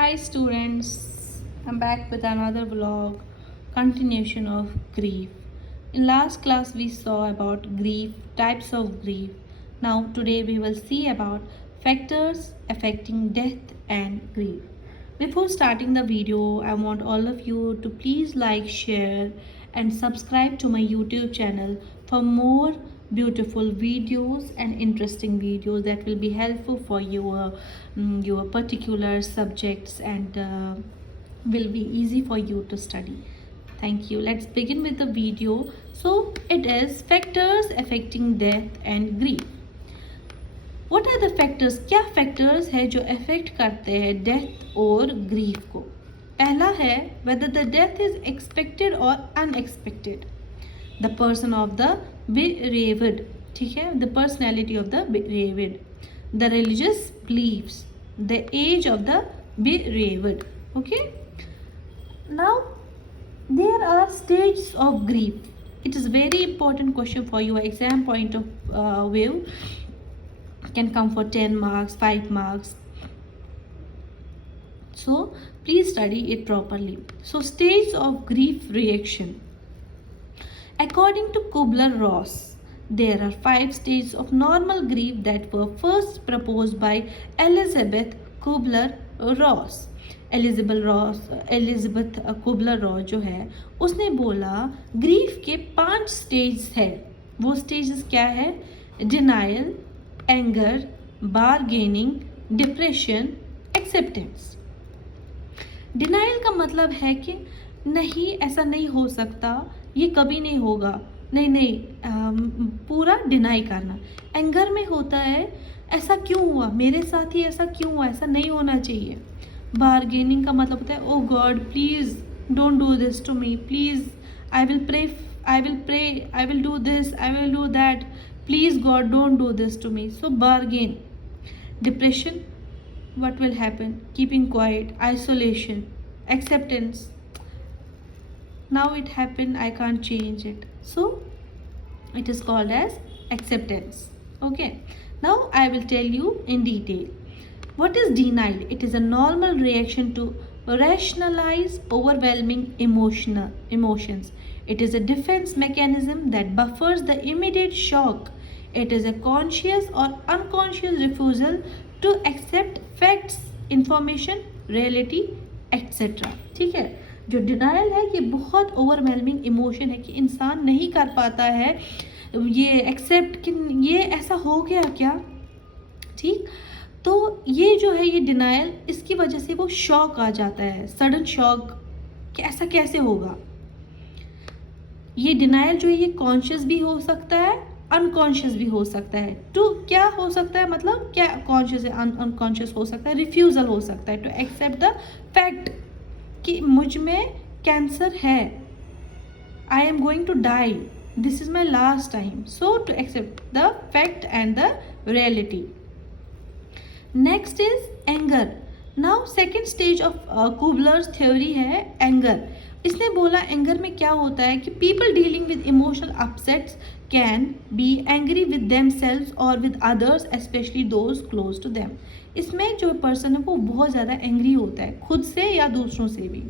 Hi students, I'm back with another vlog, continuation of grief. In last class we saw about grief, types of grief. Now today we will see about factors affecting death and grief. Before starting the video, I want all of you to please like, share and subscribe to my YouTube channel for more beautiful videos and interesting videos that will be helpful for your particular subjects and will be easy for you to study. Thank you. Let's begin with the video. So it is factors affecting death and grief. What are the factors? क्या factors है जो affect करते हैं death और grief को? पहला है whether the death is expected or unexpected. The person of the bereaved, ठीक है, the personality of the bereaved, the religious beliefs, the age of the bereaved. Okay. Now there are stages of grief. It is very important question for your exam point of view. Can come for 10 marks, 5 marks. So please study it properly. So stages of grief reaction. According to Kubler-Ross, there are 5 stages of normal grief that were first proposed by Elizabeth Kubler-Ross. Elizabeth Kübler-Ross जो है उसने बोला grief के 5 stage है. वो stages क्या है? Denial, anger, bargaining, depression, acceptance. Denial का मतलब है कि नहीं, ऐसा नहीं हो सकता, ये कभी नहीं होगा, नहीं पूरा डिनाई करना. एंगर में होता है ऐसा क्यों हुआ, मेरे साथ ही ऐसा क्यों हुआ, ऐसा नहीं होना चाहिए. बारगेनिंग का मतलब होता है O God please don't do this to me, please I will pray, I will do this, I will do that, please God don't do this to me. So bargain. Depression, what will happen? Keeping quiet, isolation, acceptance. Now it happened, I can't change it, so it is called as acceptance. Okay, now I will tell you in detail. What is denial? It is a normal reaction to rationalize overwhelming emotions. It is a defense mechanism that buffers the immediate shock. It is a conscious or unconscious refusal to accept facts, information, reality, etc. ठीक है. जो denial है ये बहुत overwhelming emotion है कि इंसान नहीं कर पाता है ये एक्सेप्ट कि ये ऐसा हो गया क्या. ठीक, तो ये जो है ये डिनाइल, इसकी वजह से वो शॉक आ जाता है, सडन शॉक कि ऐसा कैसे होगा. ये डिनाइल जो है ये कॉन्शियस भी हो सकता है, अनकॉन्शियस भी हो सकता है. तो क्या हो सकता है, मतलब क्या कॉन्शियस है, अनकॉन्शियस हो सकता है, रिफ्यूज़ल हो सकता है टू एक्सेप्ट द फैक्ट कि मुझ में कैंसर है, I am going to die, this is my last time. So to accept the fact and the reality. Next is anger. Now second stage of Kubler's theory है anger. इसने बोला anger में क्या होता है कि people dealing with emotional upsets can be angry with themselves और with others, especially those close to them. इसमें जो पर्सन है वो बहुत ज़्यादा एंग्री होता है, खुद से या दूसरों से भी.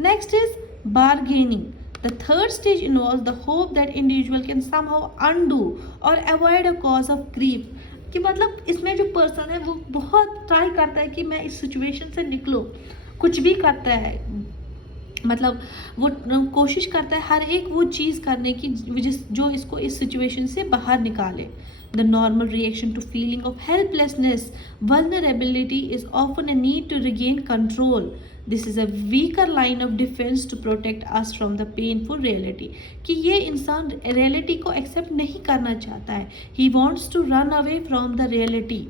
Next is bargaining. The third stage involves the hope that individual can somehow undo or avoid a cause of grief. कि मतलब इसमें जो पर्सन है वो बहुत ट्राई करता है कि मैं इस सिचुएशन से निकलूँ, कुछ भी करता है, मतलब वो कोशिश करता है हर एक वो चीज़ करने की जो इसको इस सिचुएशन से बाहर निकाले. The normal reaction to feeling of helplessness, vulnerability is often a need to regain control. This is a weaker line of defense to protect us from the painful reality. कि ये इंसान reality को accept नहीं करना चाहता है. He wants to run away from the reality.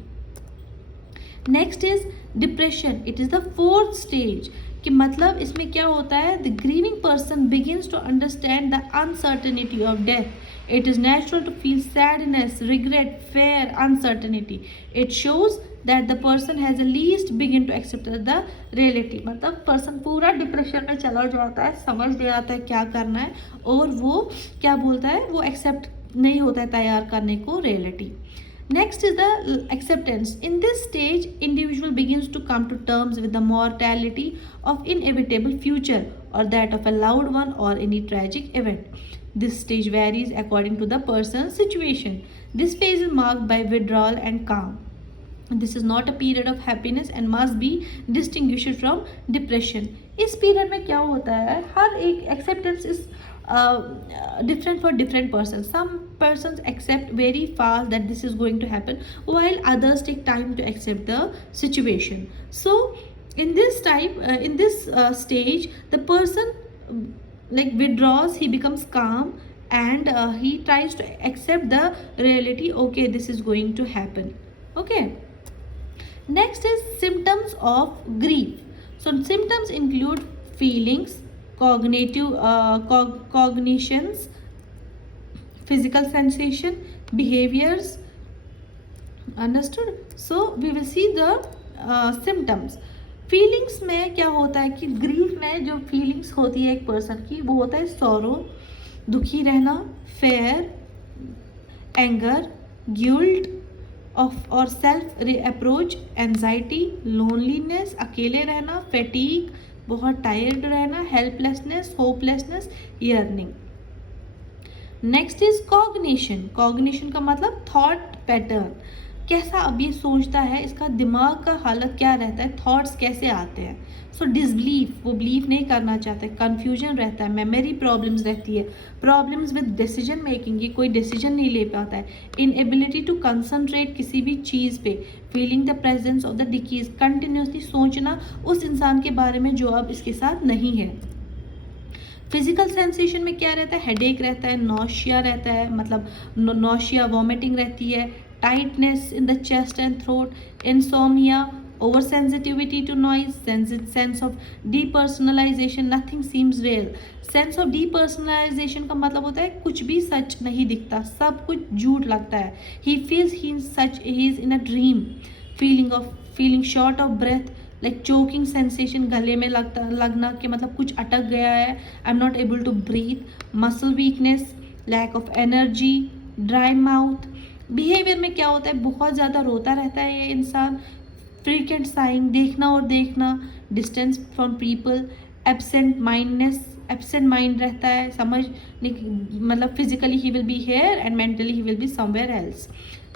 Next is depression. It is the fourth stage. कि मतलब इसमें क्या होता है, the grieving person begins to understand the uncertainty of death. It is natural to feel sadness, regret, fear, uncertainty. It shows that the person has at least begin to accept the reality. मतलब person पूरा depression में चला जाता है, समझ नहीं आता है क्या करना है, और वो क्या बोलता है, वो एक्सेप्ट नहीं होता है तैयार करने को reality. Next is the acceptance. In this stage, individual begins to come to terms with the mortality of inevitable future or that of a loved one or any tragic event. This stage varies according to the person's situation. This phase is marked by withdrawal and calm. This is not a period of happiness and must be distinguished from depression. इस period में क्या होता है, हर एक acceptance is different for different persons. Some persons accept very fast that this is going to happen, while others take time to accept the situation. So in this type, in this stage, the person like withdraws, he becomes calm, and he tries to accept the reality. Okay, this is going to happen. Okay. Next is symptoms of grief. So symptoms include feelings, cognitions, physical sensation, behaviors. Understood? So we will see the symptoms. Feelings में क्या होता है कि grief में जो feelings होती है एक पर्सन की, वो होता है सॉरो, दुखी रहना, फेयर, एंगर, गिल्ट ऑफ और सेल्फ अप्रोच, एंजाइटी, लोनलीनेस, अकेले रहना, फैटीग, बहुत टायर्ड रहना, helplessness, hopelessness, yearning. Next is cognition. Cognition का मतलब थॉट पैटर्न, कैसा अब ये सोचता है, इसका दिमाग का हालत क्या रहता है, थॉट्स कैसे आते हैं. सो डिसबिलीफ, वो बिलीव नहीं करना चाहते, कन्फ्यूजन रहता है, मेमोरी प्रॉब्लम्स रहती है, प्रॉब्लम्स विद डिसीजन मेकिंग, ये कोई डिसीजन नहीं ले पाता है, इनएबिलिटी टू कंसंट्रेट किसी भी चीज़ पे, feeling the presence of the डिकीज, कंटिन्यूसली सोचना उस इंसान के बारे में जो अब इसके साथ नहीं है. फिजिकल सेंसेशन में क्या रहता है, हेडेक रहता है, नॉशिया रहता है, मतलब नॉशिया वॉमिटिंग रहती है, tightness in the chest and throat, insomnia, oversensitivity to noise, sense of depersonalization, nothing seems real. Sense of depersonalization का मतलब होता है कुछ भी सच नहीं दिखता, सब कुछ झूठ लगता है. He feels he is in a dream. Feeling short of breath, like choking sensation, गले में लगना कि मतलब कुछ अटक गया है, I'm not able to breathe. Muscle weakness, lack of energy, dry mouth. Behaviour में क्या होता है, बहुत ज़्यादा रोता रहता है ये इंसान, फ्रीक्वेंट साइंग, देखना और देखना, distance from people, absent mind रहता है, समझ मतलब physically he will be here and mentally he will be somewhere else.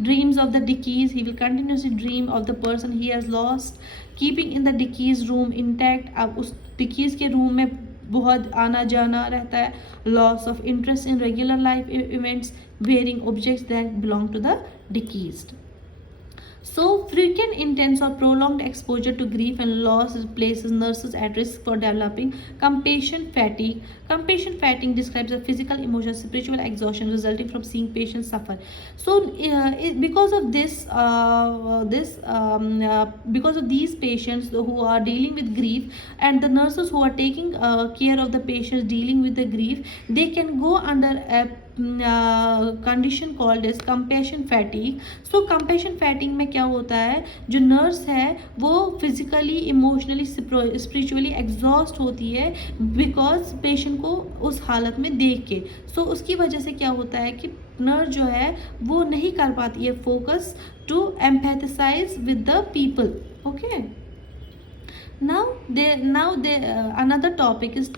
Dreams of the डिकीज, he will continuously dream of the person he has lost. Keeping in the डिकीज room intact, अब उस डिकीज के room में बहुत आना जाना रहता है. Loss of interest in regular life events, wearing objects that belong to the deceased. So frequent, intense or prolonged exposure to grief and loss places nurses at risk for developing compassion fatigue. Compassion fatigue describes the physical, emotional, spiritual exhaustion resulting from seeing patients suffer. So because of because of these patients who are dealing with grief, and the nurses who are taking care of the patients dealing with the grief, they can go under a condition called is compassion fatigue. So compassion fatigue में क्या होता है, जो nurse है वो physically, emotionally, spiritually exhaust होती है because patient को उस हालत में देख के. सो उसकी वजह से क्या होता है कि नर्स जो है वो नहीं कर पाती है focus to empathise with the people. Okay, now another topic is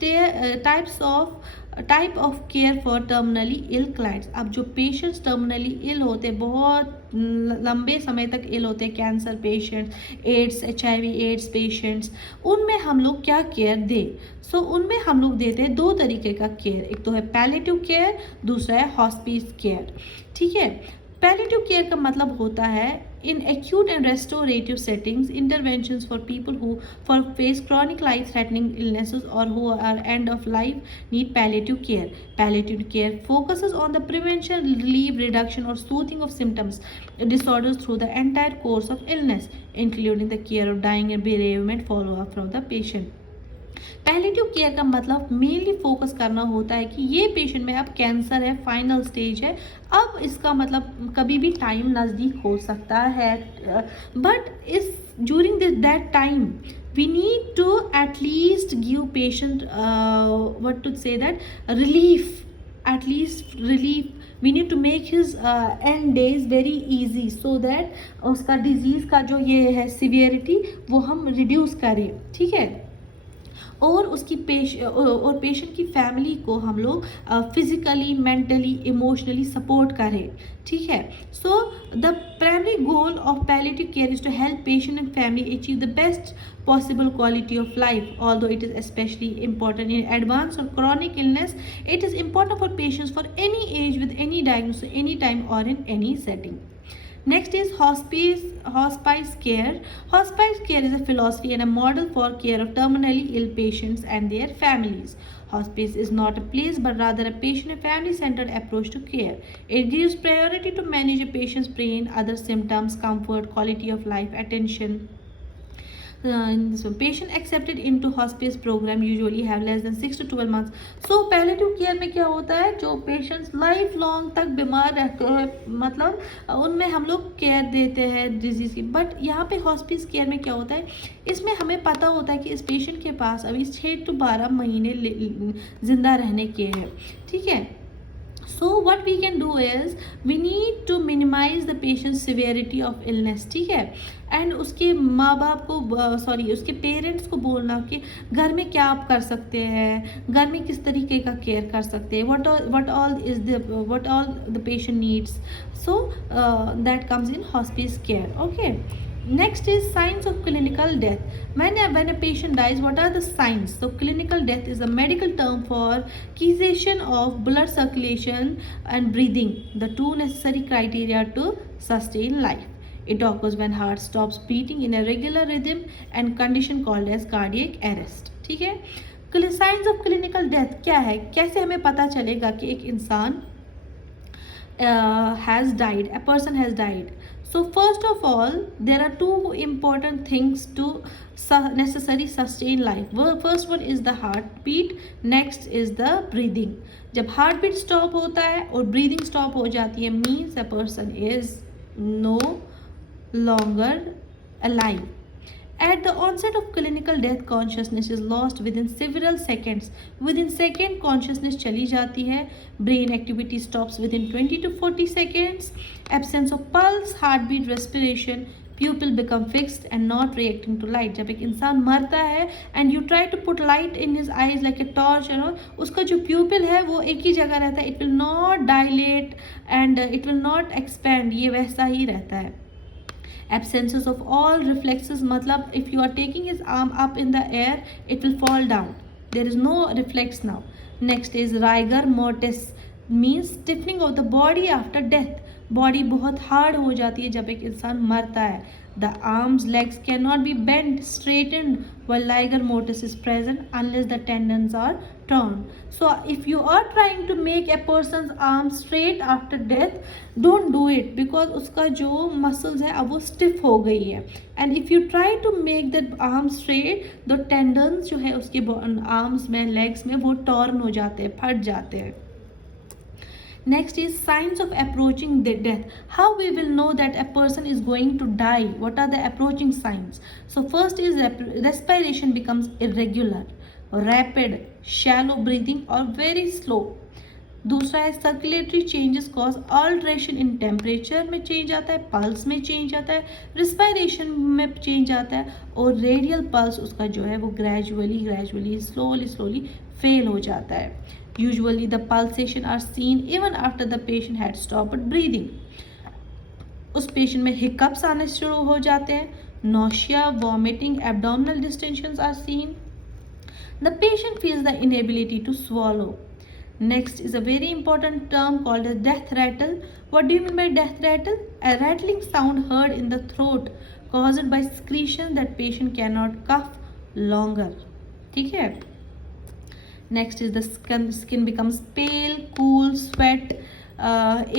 type of care for terminally ill clients. अब जो पेशेंट्स टर्मिनली इल होते हैं, बहुत लंबे समय तक इल होते हैं, cancer patients, AIDS, HIV AIDS patients, उनमें हम लोग क्या केयर दें. सो उनमें हम लोग देते हैं दो तरीके का केयर, एक तो है पैलिएटिव केयर, दूसरा है हॉस्पिस केयर. ठीक है, पैलिएटिव केयर का मतलब होता है in acute and restorative settings, interventions for people who face chronic life-threatening illnesses or who are end of life need palliative care. Palliative care focuses on the prevention, relief, reduction or soothing of symptoms, disorders through the entire course of illness, including the care of dying and bereavement follow-up from the patient. Palliative care का मतलब mainly focus करना होता है कि ये patient में अब cancer है, फाइनल स्टेज है, अब इसका मतलब कभी भी टाइम नज़दीक हो सकता है, बट इस during that time we need to at least give patient what to say that relief, at least relief we need to make his end days very easy so that उसका disease का जो ये है severity वो हम reduce करें, ठीक है। और उसकी पेशेंट की फैमिली को हम लोग फिजिकली, मेंटली, इमोशनली सपोर्ट करें, ठीक है। So the primary goal of palliative care is to help patient and family achieve the best possible quality of life. Although it is especially important in advanced or chronic illness, it is important for patients for any age with any diagnosis, any time or in any setting. Next is hospice care. Hospice care is a philosophy and a model for care of terminally ill patients and their families. Hospice is not a place but rather a patient and family centered approach to care. It gives priority to manage a patient's pain, other symptoms, comfort, quality of life, attention. So patient accepted into hospice program usually have less than 6 to 12 months. So palliative care में क्या होता है, जो patients life long तक बीमार रहते हैं, मतलब उनमें हम लोग केयर देते हैं डिजीज़ की। बट यहाँ पे हॉस्पिस केयर में क्या होता है, इसमें हमें पता होता है कि इस पेशेंट के पास अभी 6 to 12 महीने ज़िंदा रहने के हैं, ठीक है। So what we can do is we need to minimize the patient's severity of illness, ठीक है। एंड उसके माँ बाप को उसके पेरेंट्स को बोलना कि घर में क्या आप कर सकते हैं, घर में किस तरीके का केयर कर सकते हैं, what all the patient needs. So that comes in hospice care, okay. Next is signs of clinical death. When a patient dies, what are the signs? So clinical death is a medical term for cessation of blood circulation and breathing, the two necessary criteria to sustain life. It occurs when heart stops beating in a regular rhythm and condition called as cardiac arrest, ठीक है। Science of clinical death क्या है, कैसे हमें पता चलेगा कि एक इंसान has died, a person has died? So first of all, there are two important things to necessary sustain life. First one is the heartbeat, next is the breathing. जब heartbeat stop होता है और breathing stop हो जाती है, means a person is no longer alive. At the onset of clinical death, consciousness is lost within several seconds. Within second, consciousness चली जाती है. Brain activity stops within 20 to 40 seconds. Absence of pulse, heartbeat, respiration. Pupil become fixed and not reacting to light. जब एक इंसान मरता है and you try to put light in his eyes like a torch, you know, उसका जो pupil है वो एक ही जगह रहता है. It will not dilate and it will not expand. ये वैसा ही रहता है. Absences of all reflexes, मतलब if you are taking his arm up in the air, it will fall down. There is no reflex now. Next is rigor mortis, means stiffening of the body after death. Body बहुत hard हो जाती है जब एक इंसान मरता है. The arms, legs cannot be bent, straightened while rigor mortis is present unless the tendons are torn. So if you are trying to make a person's arm straight after death, don't do it because उसका जो muscles है अब वो stiff हो गई है. And if you try to make that arm straight, the tendons जो है उसके arms में, legs में वो torn हो जाते हैं, फट जाते हैं. Next is signs of approaching the death. How we will know that a person is going to die? What are the approaching signs? So first is respiration becomes irregular, rapid, shallow breathing or very slow. दूसरा है circulatory changes cause alteration in temperature में change आता है, pulse में change आता है, respiration में change आता है और रेडियल पल्स उसका जो है वो ग्रेजुअली स्लोली फेल हो जाता है. Usually the pulsation are seen even after the patient had stopped breathing. उस पेशेंट में हिकअप्स आने शुरू हो जाते हैं. Nausea, vomiting, abdominal distensions are seen. The patient feels the inability to swallow. Next is a very important term called as death rattle. What do you mean by death rattle? A rattling sound heard in the throat caused by secretion that patient cannot cough longer. ठीक है. Next is the skin becomes pale, cool, sweat,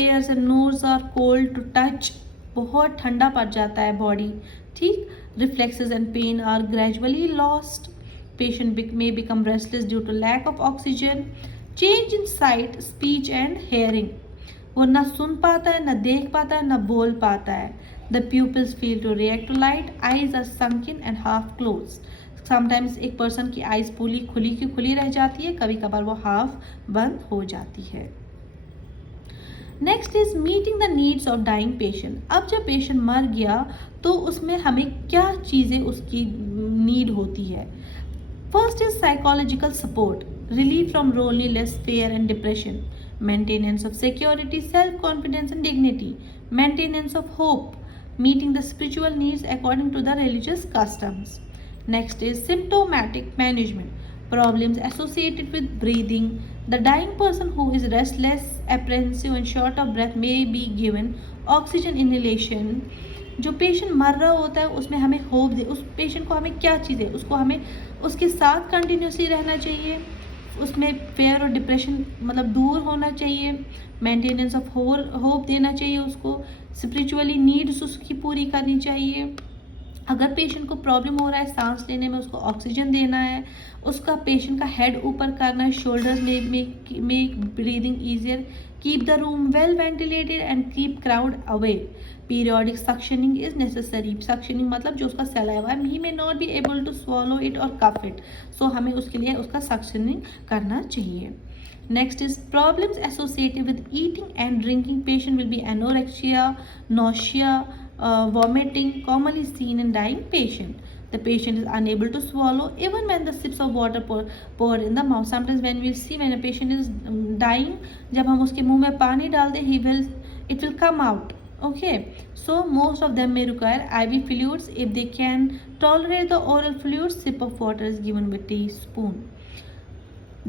ears and nose are cold to touch. बहुत ठंडा पड़ जाता है body, ठीक. Reflexes and pain are gradually lost. Patient may become restless due to lack of oxygen. Change in sight, speech and hearing. वो ना सुन पाता है, ना देख पाता है, ना बोल पाता है. The pupils fail to react to light. Eyes are sunken and half closed. Sometimes एक पर्सन की आइज़ पूरी खुली की खुली रह जाती है, कभी कभार वो हाफ बंद हो जाती है. Next is meeting the needs of dying patient. अब जब पेशेंट मर गया तो उसमें हमें क्या चीज़ें उसकी नीड होती है। First is psychological support, relief from loneliness, fear and depression, maintenance of security, self-confidence and dignity, maintenance of hope, meeting the spiritual needs according to the religious customs. Next is symptomatic management, problems associated with breathing. The dying person who is restless, apprehensive and short of breath may be given oxygen inhalation. जो patient मर रहा होता है उसमें हमें hope they, उस patient को हमें क्या चीज़ें, उसको हमें उसके साथ कंटिन्यूसली रहना चाहिए, उसमें फेयर और डिप्रेशन मतलब दूर होना चाहिए, मेंटेनेंस ऑफ होप देना चाहिए, उसको स्पिरिचुअली नीड्स उसकी पूरी करनी चाहिए। अगर पेशेंट को प्रॉब्लम हो रहा है सांस लेने में उसको ऑक्सीजन देना है, उसका पेशेंट का हेड ऊपर करना है, shoulders make breathing easier, keep the room well ventilated and keep crowd away. Periodic suctioning is necessary. Suctioning मतलब जो उसका सलाइवा है, he may not be able to swallow it और कफ इट, सो हमें उसके लिए उसका सक्शनिंग करना चाहिए। Next is problems associated with eating and drinking. Patient will be anorexia, nausea, vomiting, commonly seen in dying patient. The patient is unable to swallow even when the sips of water pour in the mouth. Sometimes when we see when a patient is dying, जब हम उसके मुंह में पानी डाल दें, it will come out. Okay, so most of them may require IV fluids. If they can tolerate the oral fluids, sip of water is given with teaspoon.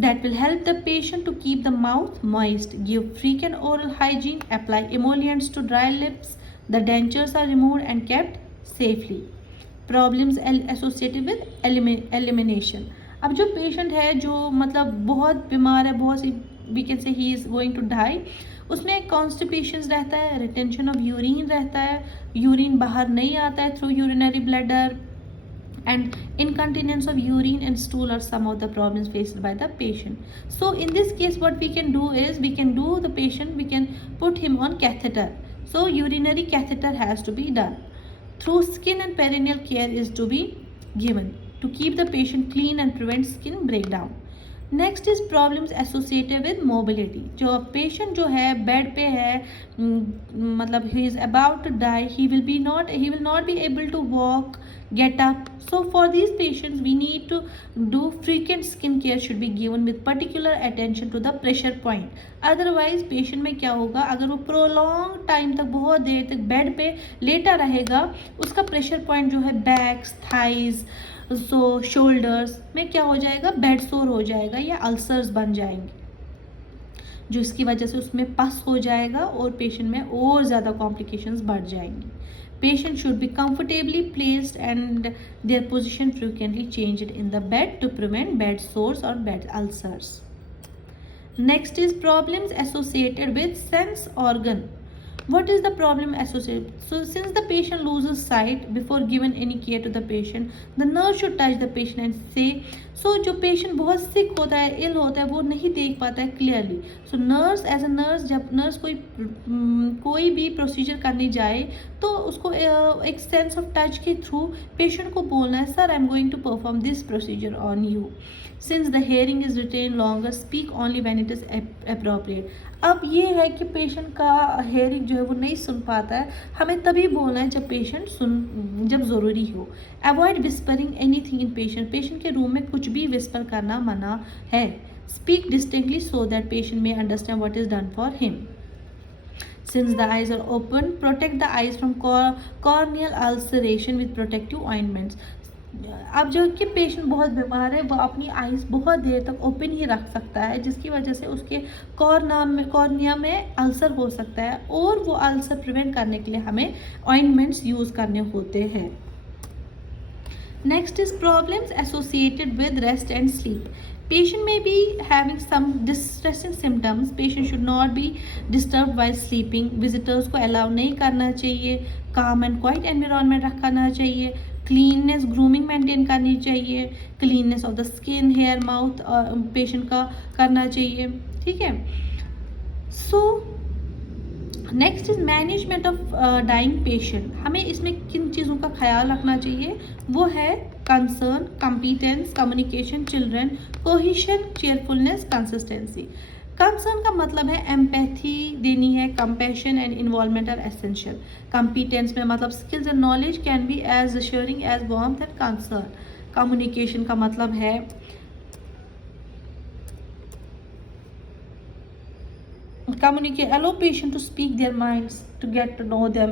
That will help the patient to keep the mouth moist. Give frequent oral hygiene. Apply emollients to dry lips. The dentures are removed and kept safely. Problems associated with elimination. अब जो patient है जो मतलब बहुत बीमार है, बहुत सी we can say he is going to die, उसमें कॉन्स्टिपेशन रहता है, रिटेंशन ऑफ यूरिन रहता है, यूरिन बाहर नहीं आता है through urinary bladder, and incontinence of urine and stool are some of the problems faced by the patient. So in this case what we can do is we can put him on catheter. So urinary catheter has to be done. Through skin and perineal care is to be given to keep the patient clean and prevent skin breakdown. Next is problems associated with mobility. जो patient जो है bed पे है, मतलब he is about to die, he will not be able to walk, get up. So for these patients we need to do frequent skin care should be given with particular attention to the pressure point. Otherwise patient में क्या होगा, अगर वो prolonged time तक बहुत देर तक bed पे लेटा रहेगा, उसका प्रेशर पॉइंट जो है बैक्स, थाइज, सो शोल्डर्स में क्या हो जाएगा, बेड सोर हो जाएगा या अल्सर्स बन जाएंगे, जो इसकी वजह से उसमें पस हो जाएगा और पेशेंट में और ज़्यादा कॉम्प्लिकेशंस बढ़ जाएंगी। Patient should be comfortably placed and their position frequently changed in the bed to prevent bed sores or bed ulcers. Next is problems associated with sense organ. What is the problem associated? So since the patient loses sight, before giving any care to the patient, the nurse should touch the patient and say, so जो patient बहुत sick होता है, ill होता है, वो नहीं देख पाता है clearly. So nurse as a nurse, जब nurse कोई भी procedure करने जाए तो उसको एक sense of touch के through patient को बोलना है, sir I am going to perform this procedure on you. Since the hearing is retained longer, speak only when it is appropriate. अब ये है कि पेशेंट का हेयरिंग जो है वो नहीं सुन पाता है, हमें तभी बोलना है जब पेशेंट जब ज़रूरी हो। Avoid whispering anything in patient. Patient के रूम में कुछ भी विस्पर करना मना है। Speak distinctly so that patient may understand what is done for him. Since the eyes are open, protect the eyes from corneal ulceration with protective ointments. अब जो कि पेशेंट बहुत बीमार है वो अपनी आइज़ बहुत देर तक ओपन ही रख सकता है, जिसकी वजह से उसके कॉर्निया में अल्सर हो सकता है और वो अल्सर प्रिवेंट करने के लिए हमें ऑइंटमेंट्स यूज़ करने होते हैं। Next is problems associated with rest and sleep. Patient may be having some distressing symptoms. Patient should not be disturbed while sleeping. Visitors को allow नहीं करना चाहिए। Calm and quiet environment रखना चाहिए। Cleanness, grooming maintain करनी चाहिए। Cleanness of the skin, hair, mouth patient का करना चाहिए, ठीक है। So next is management of dying patient. हमें इसमें किन चीज़ों का ख्याल रखना चाहिए, वो है concern, competence, communication, children, cohesion, cheerfulness, consistency. Concern का मतलब है एम्पैथी देनी है, compassion and involvement are essential. Competence में मतलब skills and knowledge can be as assuring as warmth and concern. Communication का मतलब है communicate, allow patient to speak their minds, to get to know them.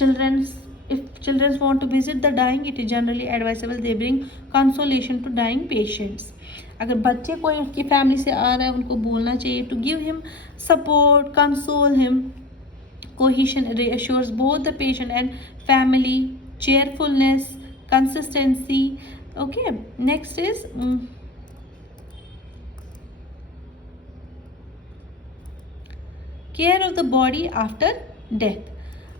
Children's, if children want to visit the dying, it is generally advisable they bring consolation to dying patients. अगर बच्चे कोई उसकी family से आ रहा है उनको बोलना चाहिए to give him support, console him. Cohesion reassures both the patient and family. Cheerfulness, consistency. Okay, next is care of the body after death.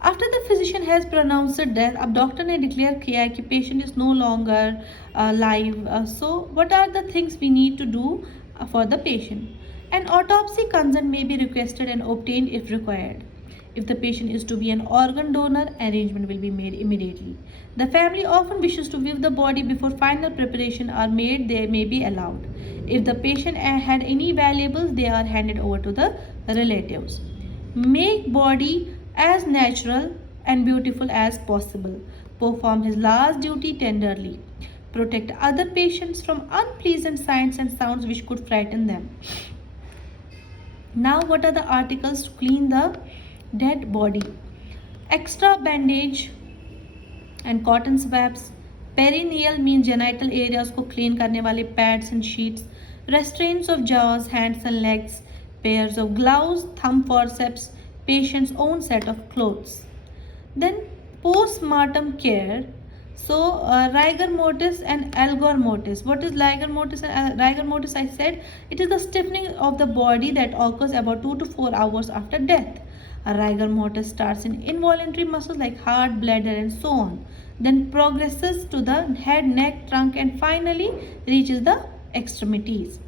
After the physician has pronounced death, अब doctor ने declare किया है कि patient is no longer live, so what are the things we need to do for the patient? An autopsy consent may be requested and obtained if required. If the patient is to be an organ donor, arrangement will be made immediately. The family often wishes to view the body before final preparation are made. They may be allowed. If the patient had any valuables, they are handed over to the relatives. Make body as natural and beautiful as possible. Perform his last duty tenderly. Protect other patients from unpleasant sights and sounds which could frighten them. Now, what are the articles to clean the dead body? Extra bandage and cotton swabs. Perineal means genital areas को clean करने वाले pads and sheets. Restraints of jaws, hands and legs. Pairs of gloves, thumb forceps, patient's own set of clothes. Then post-mortem care. So rigor mortis and algor mortis. What is rigor mortis and rigor mortis? I said it is the stiffening of the body that occurs about 2 to 4 hours after death. A rigor mortis starts in involuntary muscles like heart, bladder and so on. Then progresses to the head, neck, trunk and finally reaches the extremities.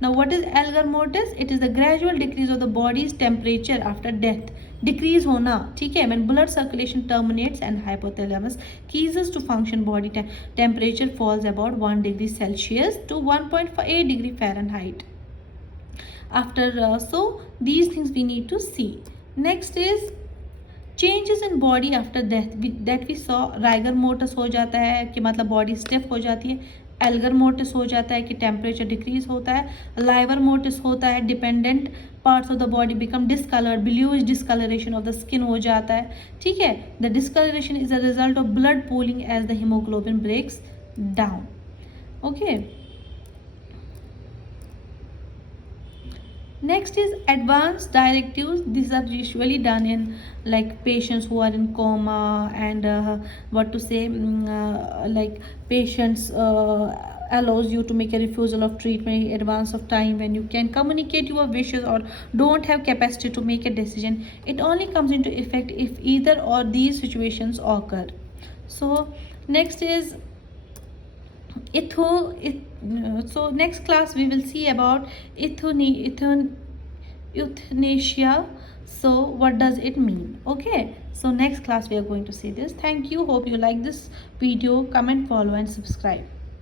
Now what is algor mortis? It is the gradual decrease of the body's temperature after death. Decrease होना, ठीक है, when blood circulation terminates and hypothalamus ceases to function, body temperature falls about 1 degree Celsius to 1.8 degree Fahrenheit. After so these things we need to see. Next is changes in body after death, that we saw. Rigor mortis हो जाता है कि मतलब body stiff हो जाती है. Elgar mortis हो जाता है कि टेम्परेचर डिक्रीज होता है. लाइवर मोर्टिस होता है dependent parts of the body become discoloured, bluish discolouration of the skin हो जाता है, ठीक है. The discolouration is a result of blood pooling as the haemoglobin breaks down. Okay, next is advanced directives. These are usually done in like patients who are in coma and what to say, like patients allows you to make a refusal of treatment in advance of time when you can communicate your wishes or don't have capacity to make a decision. It only comes into effect if either or these situations occur. So next is so next class we will see about euthanasia. So what does it mean? Okay, so next class we are going to see this. Thank you, hope you like this video. Comment, follow and subscribe.